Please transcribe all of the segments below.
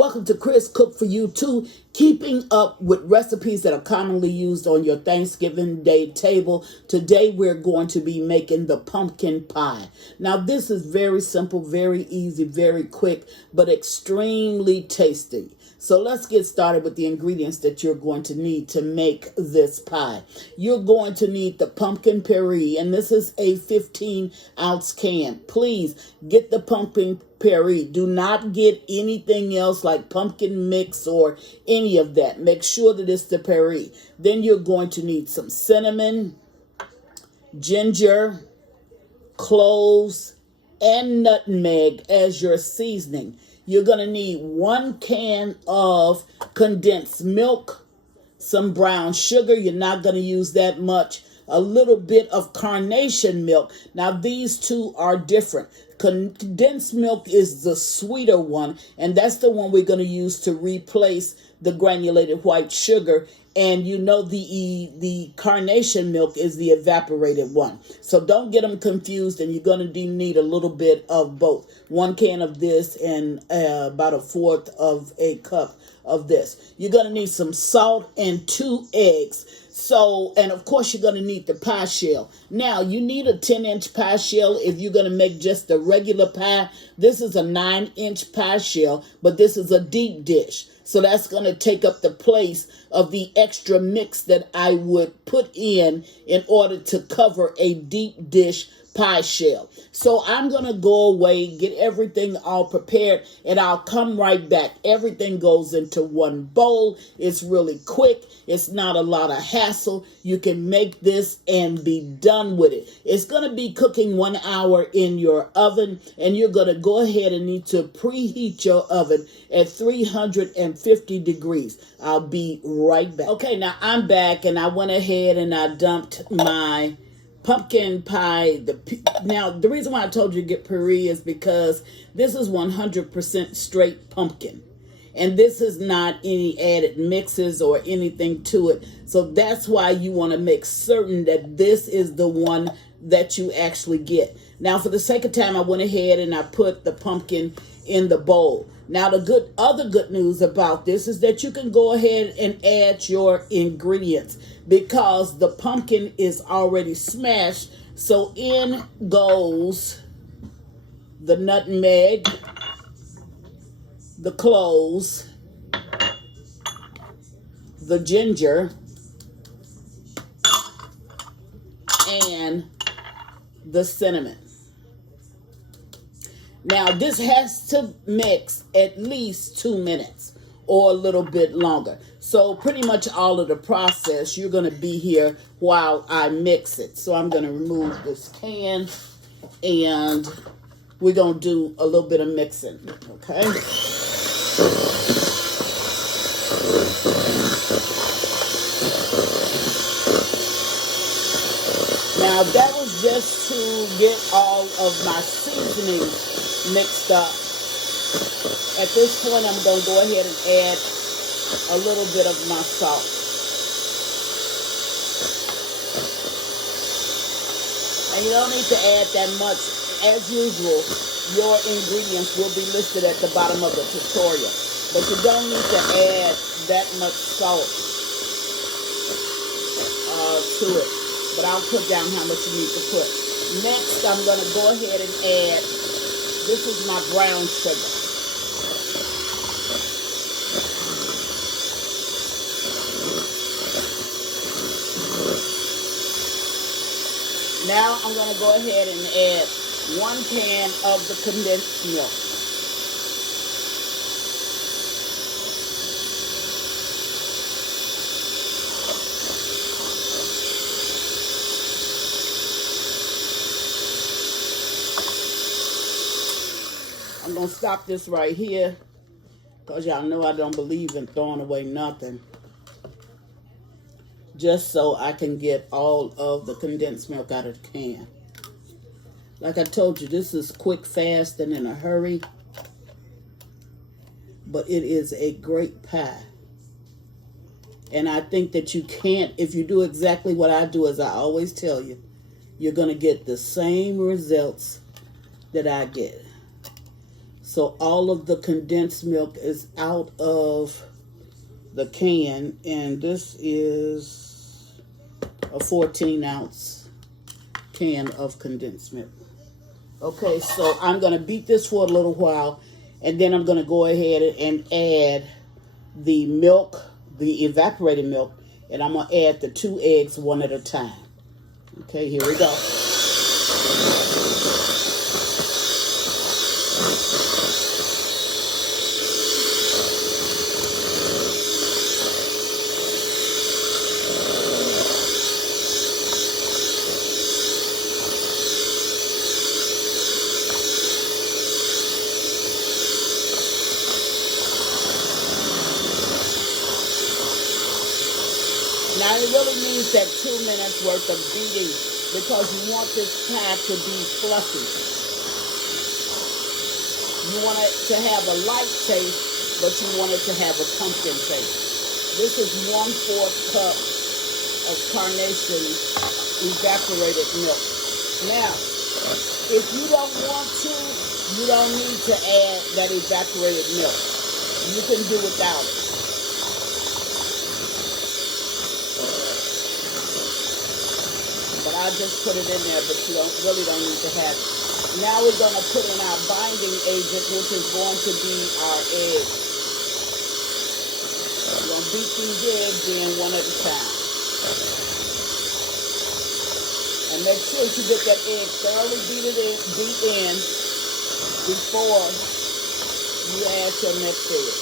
Welcome to Chris Cook For You Too, keeping up with recipes that are commonly used on your Thanksgiving Day table. Today we're going to be making the pumpkin pie. Now this is very simple, very easy, very quick, but extremely tasty. So let's get started with the ingredients that you're going to need to make this pie. You're going to need the pumpkin puree, and this is a 15-ounce can. Please get the pumpkin puree. Do not get anything else like pumpkin mix or any of that. Make sure that it's the puree. Then you're going to need some cinnamon, ginger, cloves, and nutmeg as your seasoning. You're going to need 1 can of condensed milk, some brown sugar. You're not going to use that much. A little bit of carnation milk. Now, these two are different. Condensed milk is the sweeter one, and that's the one we're going to use to replace the granulated white sugar. And you know the carnation milk is the evaporated one. So don't get them confused, and you're going to need a little bit of both. 1 can of this and about 1/4 of a cup of this. You're going to need some salt and 2 eggs. So, and of course, you're going to need the pie shell. Now, you need a 10-inch pie shell if you're going to make just a regular pie. This is a 9-inch pie shell, but this is a deep dish. So that's going to take up the place of the extra mix that I would put in order to cover a deep dish pie shell. So I'm going to go away, get everything all prepared, and I'll come right back. Everything goes into one bowl. It's really quick. It's not a lot of hassle. You can make this and be done with it. It's going to be cooking 1 hour in your oven, and you're going to go ahead and need to preheat your oven at 350 degrees. I'll be right back. Okay, now I'm back, and I went ahead and I dumped my pumpkin pie. Now, the reason why I told you to get puree is because this is 100% straight pumpkin. And this is not any added mixes or anything to it. So that's why you want to make certain that this is the one that you actually get. Now, for the sake of time, I went ahead and I put the pumpkin in the bowl. Now, the other good news about this is that you can go ahead and add your ingredients because the pumpkin is already smashed. So in goes the nutmeg, the cloves, the ginger, and the cinnamon. Now, this has to mix at least 2 minutes or a little bit longer. So pretty much all of the process, you're going to be here while I mix it. So I'm going to remove this can, and we're going to do a little bit of mixing, okay? Now, that was just to get all of my seasoning mixed up. At this point, I'm going to go ahead and add a little bit of my salt. And you don't need to add that much. As usual, your ingredients will be listed at the bottom of the tutorial. But you don't need to add that much salt to it. But I'll put down how much you need to put. Next, I'm going to go ahead and add, this is my brown sugar. Now I'm going to go ahead and add 1 can of the condensed milk. I'm going to stop this right here because y'all know I don't believe in throwing away nothing. Just so I can get all of the condensed milk out of the can. Like I told you, this is quick, fast, and in a hurry. But it is a great pie. And I think that you can't, if you do exactly what I do, as I always tell you, you're going to get the same results that I get. So all of the condensed milk is out of the can, and this is a 14-ounce can of condensed milk. Okay, so I'm going to beat this for a little while, and then I'm going to go ahead and add the milk, the evaporated milk, and I'm going to add the 2 eggs one at a time. Okay, here we go. Now it really needs that 2 minutes worth of beating because you want this pie to be fluffy. You want it to have a light taste, but you want it to have a pumpkin taste. This is 1/4 cup of carnation evaporated milk. Now, if you don't want to, you don't need to add that evaporated milk. You can do without it. I just put it in there, but you really don't need to have it. Now we're going to put in our binding agent, which is going to be our eggs. We're going to beat these eggs in one at a time. And make sure you get that egg thoroughly beat in before you add your next egg.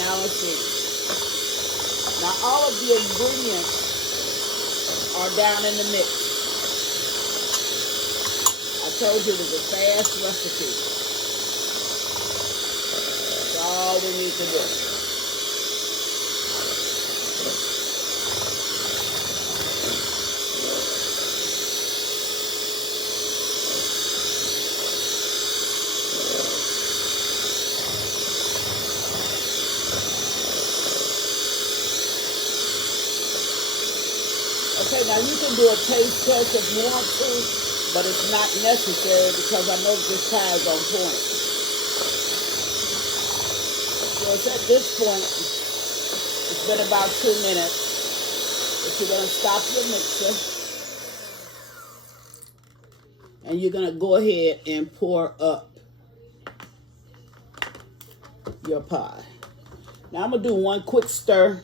Now let's see. Now all of the ingredients are down in the mix. I told you it was a fast recipe. That's all we need to do. Okay, now you can do a taste test if you want to, but it's not necessary because I know this pie is on point. So it's at this point, it's been about 2 minutes. But you're going to stop your mixer. And you're going to go ahead and pour up your pie. Now I'm going to do one quick stir.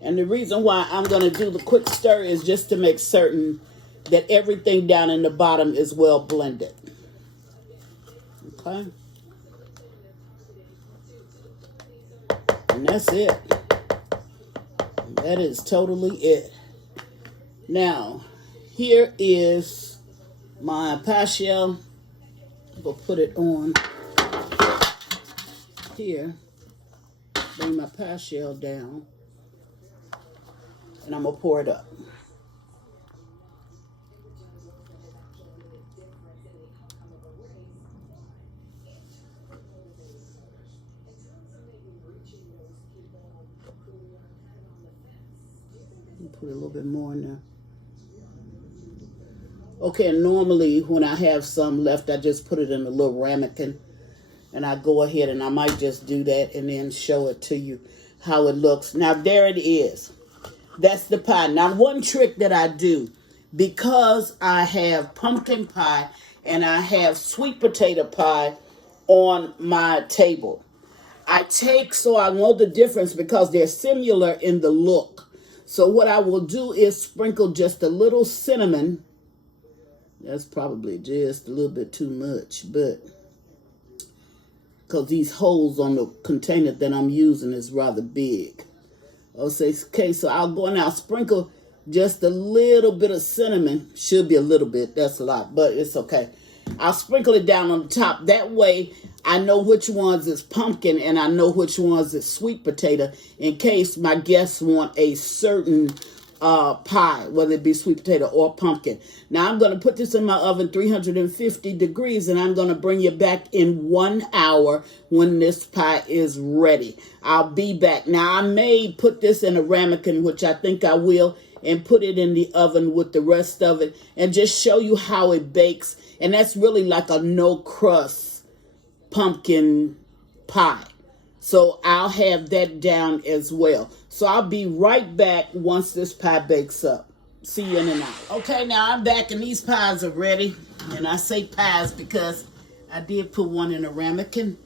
And the reason why I'm going to do the quick stir is just to make certain that everything down in the bottom is well blended. Okay. And that's it. That is totally it. Now, here is my pie shell. We'll put it on here. Bring my pie shell down. And I'm going to pour it up. Put a little bit more in there. Okay, and normally when I have some left, I just put it in a little ramekin. And I go ahead and I might just do that and then show it to you how it looks. Now, there it is. That's the pie. Now, one trick that I do, because I have pumpkin pie and I have sweet potato pie on my table, so I know the difference because they're similar in the look. So what I will do is sprinkle just a little cinnamon. That's probably just a little bit too much, but because these holes on the container that I'm using is rather big. Okay, so I'll go and I'll sprinkle just a little bit of cinnamon. Should be a little bit. That's a lot, but it's okay. I'll sprinkle it down on the top. That way, I know which ones is pumpkin and I know which ones is sweet potato in case my guests want a certain pie, whether it be sweet potato or pumpkin. Now, I'm going to put this in my oven, 350 degrees, and I'm going to bring you back in 1 hour when this pie is ready. I'll be back. Now, I may put this in a ramekin, which I think I will, and put it in the oven with the rest of it and just show you how it bakes. And that's really like a no crust pumpkin pie. So I'll have that down as well. So I'll be right back once this pie bakes up. See you in an hour. Okay, now I'm back and these pies are ready. And I say pies because I did put one in a ramekin.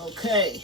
Okay.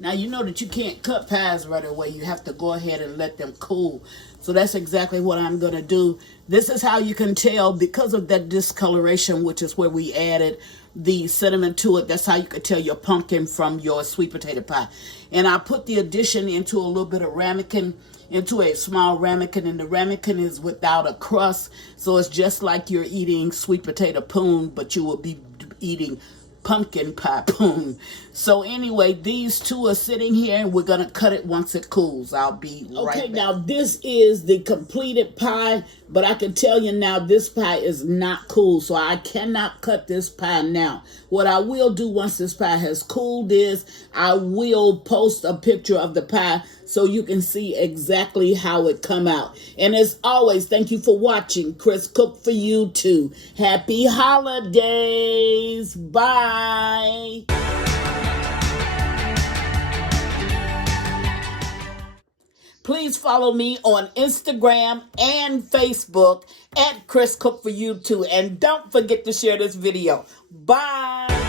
Now you know that you can't cut pies right away. You have to go ahead and let them cool. So that's exactly what I'm going to do. This is how you can tell because of that discoloration, which is where we added the cinnamon to it. That's how you can tell your pumpkin from your sweet potato pie. And I put the addition into a little bit of ramekin, into a small ramekin, and the ramekin is without a crust. So it's just like you're eating sweet potato poon, but you will be eating pumpkin pie poon. So anyway, these two are sitting here and we're going to cut it once it cools. I'll be right back. Okay, now this is the completed pie, but I can tell you now this pie is not cool, so I cannot cut this pie now. What I will do once this pie has cooled is I will post a picture of the pie so you can see exactly how it come out. And as always, thank you for watching. Chris Cook for you too. Happy holidays. Bye. Please follow me on Instagram and Facebook at Chris Cook for you too. And don't forget to share this video. Bye.